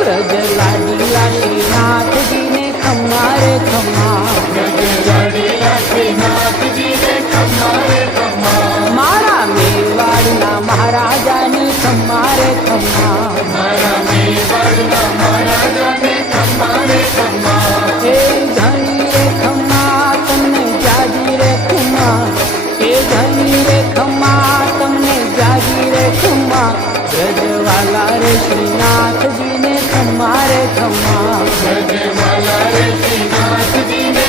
વ્રજ લાડીલા શ્રીનાથજીને ખમ્મા રે ખમ્મા, મારા મેવાડના મહારાજાને ખમ્મા રે ખમ્મા, એ ધણી રે ખમ્મા તમને જાજી રે ખમ્મા, એ ધણી રે ખમ્મા તમને જાજી રે ખમ્મા, વ્રજવાલા રે શ્રીનાથજીને ખમ્મા રે ખમ્મા, વ્રજવાલા રે શ્રીનાથજીને